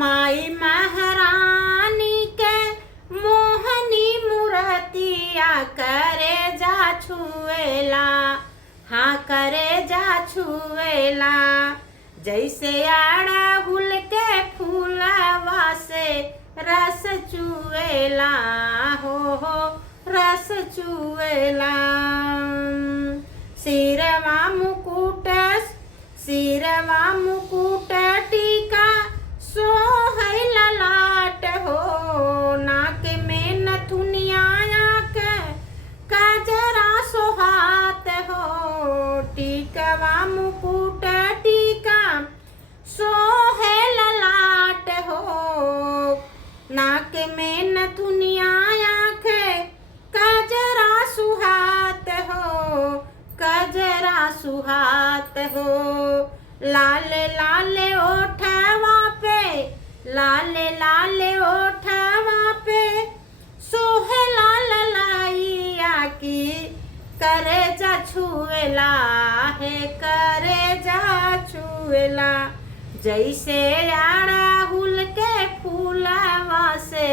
माई महारानी के मोहनी मूर्तिया करे जा छुएला, हाँ करे जा छुएला। जैसे अड़हुल के फूलवा से रस चुएला, हो रस चुएला। सिरवा मुकुट टीका सोहै ललाट हो, नाक में नथुनिया के काजरा सोहात हो। टीकवा मुकुट टीका सोहै ललाट हो, नाक में नथुनिया के काजरा सुहात हो, काजरा सुहात हो। लाल लाल ओठवा पे, लाल लाल ओठवा पे सोहे लाल लाइया की करे जा छुएला, है करे जा छुएला। जैसे अड़हुल के फूलवा से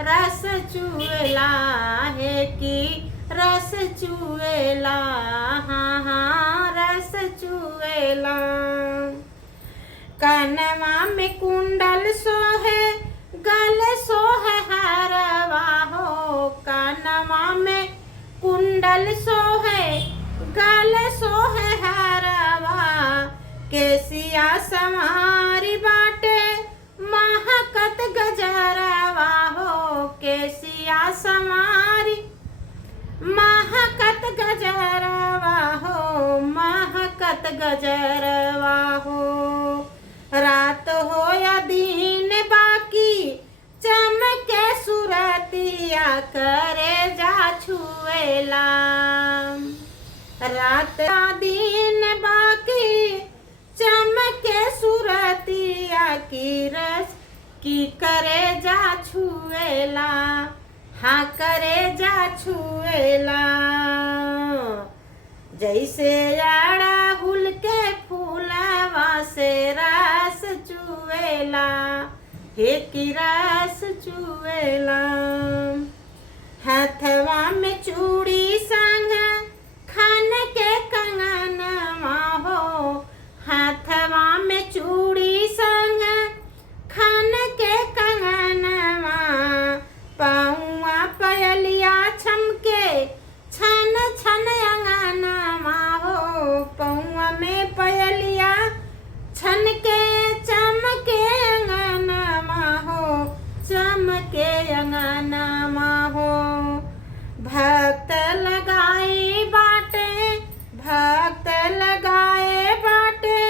रस चुएला, है कि रस चुएला, हाँ हाँ रस चुएला। कनवा में कुंडल सोहे, गले सोहे हरवा हो। कनवा में कुंडल सोहे, गले सोहे हरवा। केसिया समारी बाटे महकत गजरवा हो, केसिया समारी महकत गजरवा हो, महकत गजरवा हो। रात हो या दिन बाकी चमके सुरतिया करे जा छुएला। रात दिन बाकी चमके सुरतिया की रस की करे जा छुएला, हाँ करे जा छुएला। जैसे अड़हुल के फूलवा से रस चुएला, हे की रस चुएला। हथवा में चूड़ी संग खान के कंगनवा हो, हथवा में चूड़ी संग खान के कंगनवा। पाऊआ पयलिया छमके छन छन अंगनवा हो, पौआ में पयलिया छन के चमके अंगनवा हो, चमके अंगनवा हो। भक्त लगाए बाटे, भक्त लगाए बाटे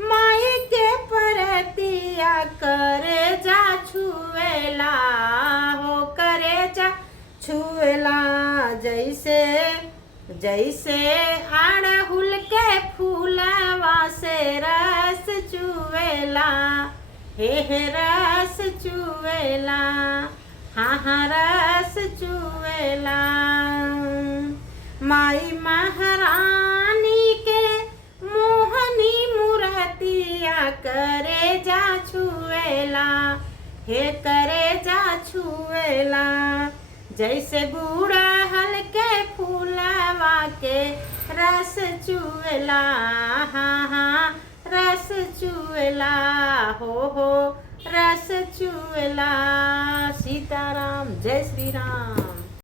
माई के परतिया करे जा छुएला, हो करे जा छुएला। जैसे अड़हुल के फूलवा से रस चुएला, हे रस चुएला, हाँ हाँ रस चुएला। माई महारानी के मोहनी मूर्तिया करे जा छुएला, हे करे जा छुएला। जैसे गुड़हल के फूलवा के रस चुएला, हाँ हाँ रस चुएला, हो रस चुएला। सीताराम, जय श्री राम।